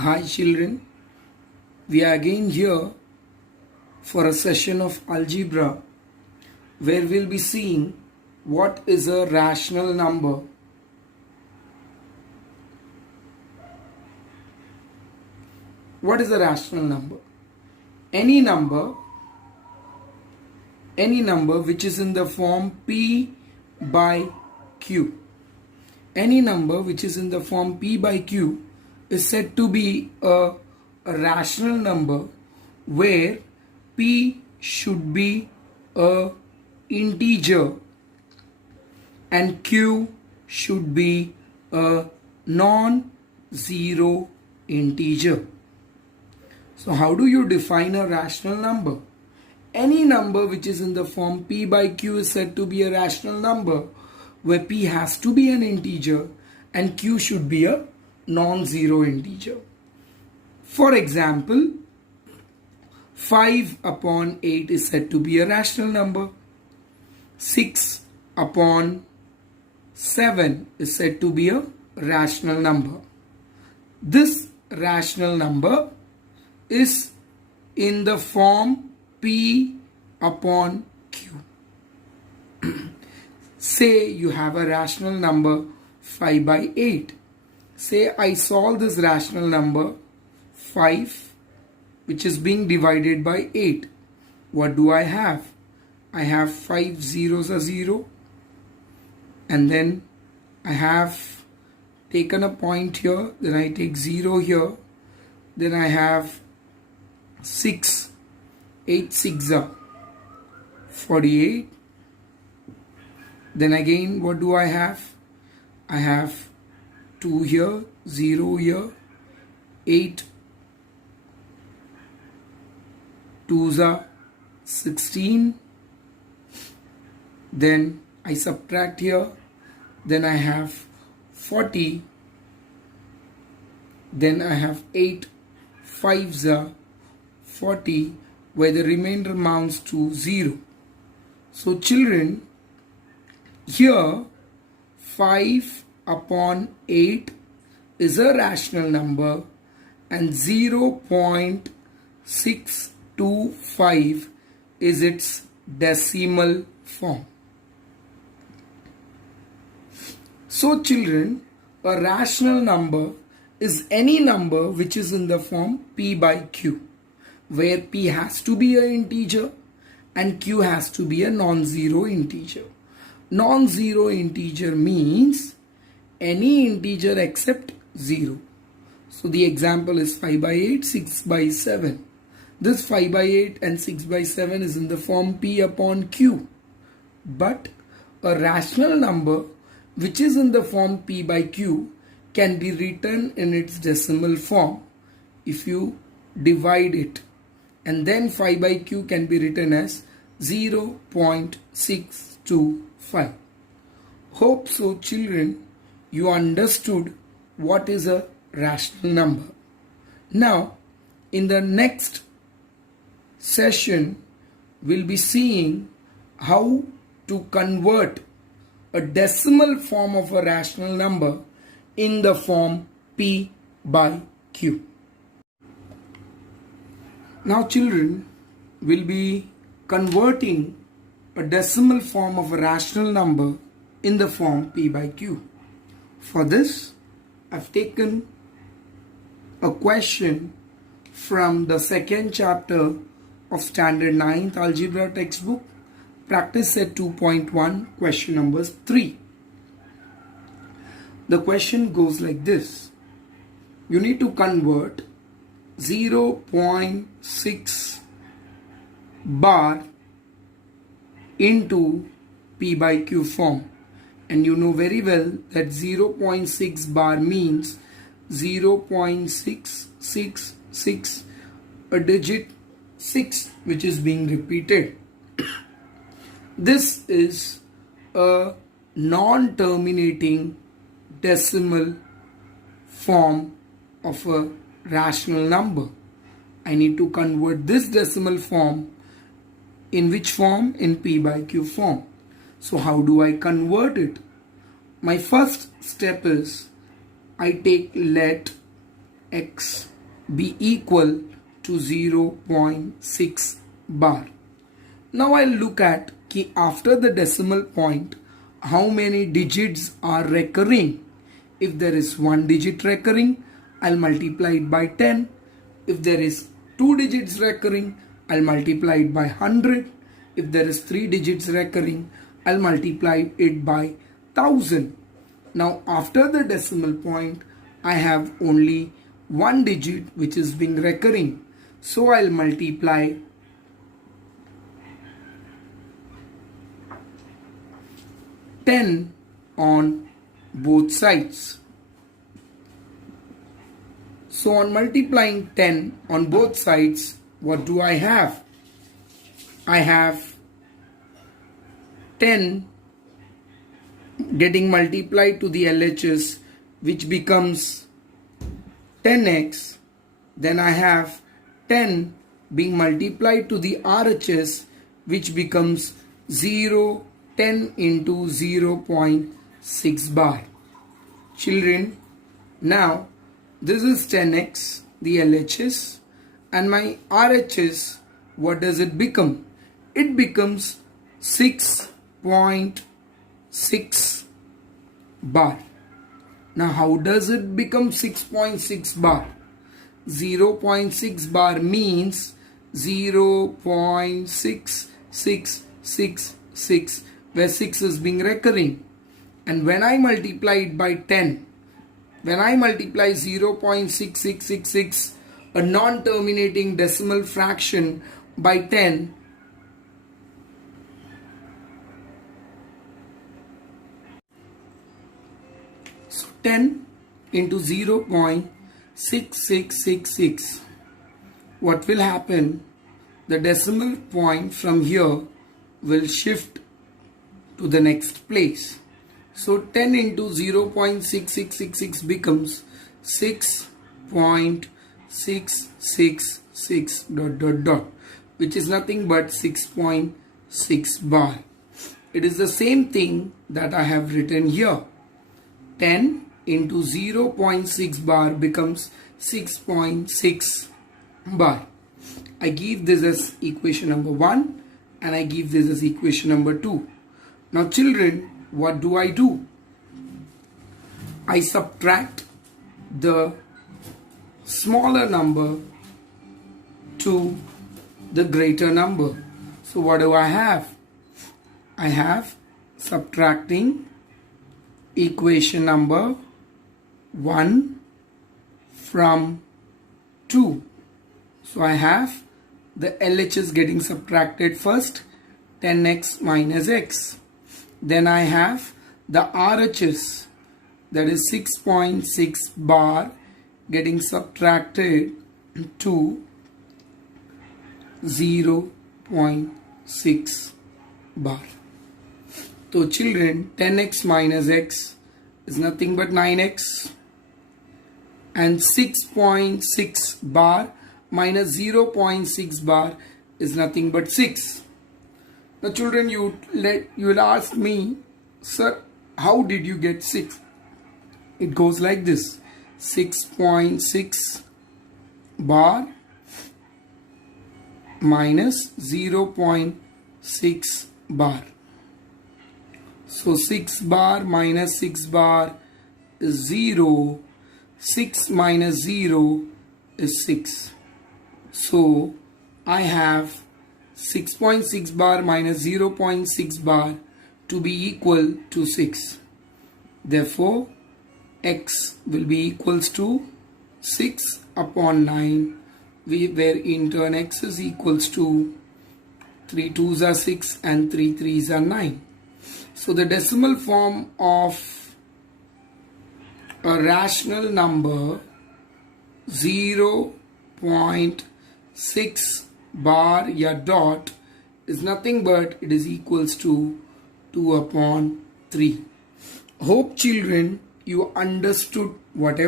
Hi children, we are again here for a session of algebra where we'll be seeing what is a rational number. What is a rational number? Any number which is in the form P by Q. Any number which is in the form P by Q is said to be a rational number where P should be a integer and Q should be a non-zero integer. So how do you define a rational number? Any number which is in the form P by Q is said to be a rational number where P has to be an integer and Q should be a non-zero integer. For example, 5 upon 8 is said to be a rational number. 6 upon 7 is said to be a rational number. This rational number is in the form P upon Q. Say you have a rational number 5 by 8. Say I solve this rational number 5 which is being divided by 8. What do I have? I have 5 zeros are 0 and then I have taken a point here, then I take 0 here, then I have 6, 8 6 are 48. Then again what do I have? I have 2 here, 0 here, 8 2s are 16. Then I subtract here, then I have 40, then I have 8 5s are 40, where the remainder amounts to 0. So children, here 5 upon 8 is a rational number and 0.625 is its decimal form. So children, a rational number is any number which is in the form P by Q, where P has to be an integer and Q has to be a non-zero integer. Non-zero integer means any integer except 0. So the example is 5 by 8, 6 by 7. This 5 by 8 and 6 by 7 is in the form P upon Q. But a rational number which is in the form P by Q can be written in its decimal form if you divide it, and then 5 by Q can be written as 0.625. Hope so children, you understood what is a rational number. Now in the next session we'll be seeing how to convert a decimal form of a rational number in the form P by Q. Now children, we'll be converting a decimal form of a rational number in the form P by Q. For this, I've taken a question from the second chapter of Standard 9th Algebra textbook, Practice Set 2.1, question number 3. The question goes like this. You need to convert 0.6 bar into P by Q form. And you know very well that 0.6 bar means 0.666, a digit 6 which is being repeated. This is a non-terminating decimal form of a rational number. I need to convert this decimal form in which form? In P by Q form. So how do I convert it? My first step is I take let x be equal to 0.6 bar. Now I'll look at कि after the decimal point how many digits are recurring. If there is one digit recurring, I'll multiply it by 10. If there is two digits recurring, I'll multiply it by 100. If there is three digits recurring, I'll multiply it by 1000. Now after the decimal point, I have only one digit which is being recurring. So I'll multiply 10 on both sides. So on multiplying 10 on both sides, what do I have? I have 10 getting multiplied to the LHS, which becomes 10x. Then I have 10 being multiplied to the RHS, which becomes 0, 10 into 0.6 bar. Children, now this is 10x, the LHS, and my RHS, what does it become? It becomes 6.6 bar. Now how does it become 6.6 bar? 0.6 bar means 0.6666, where 6 is being recurring. And when I multiply it by 10, when I multiply 0.6666, a non-terminating decimal fraction, by 10, so 10 into 0.6666, what will happen? The decimal point from here will shift to the next place. So 10 into 0.6666 becomes 6.666 ... which is nothing but 6.6 bar. It is the same thing that I have written here. 10 into 0.6 bar becomes 6.6 bar. I give this as equation number 1 and I give this as equation number 2. Now children, what do? I subtract the smaller number to the greater number. So what do I have? I have subtracting equation number 1 from 2. So I have the LHS getting subtracted first, 10x minus x. Then I have the RHS, that is 6.6 bar, getting subtracted to 0.6 bar. So children, 10x minus x is nothing but 9x, and 6.6 bar minus 0.6 bar is nothing but 6. Now children, you will ask me, sir, how did you get 6? It goes like this: 6.6 bar minus 0.6 bar. So 6 bar minus 6 bar is 0. 6 minus 0 is 6. So I have 6.6 bar minus 0.6 bar to be equal to 6. Therefore, x will be equals to 6 upon 9, where in turn x is equals to 3 2s are 6 and 3 3s are 9. So the decimal form of a rational number 0.6 bar या dot is nothing but it is equals to 2 upon 3. Hope children you understood whatever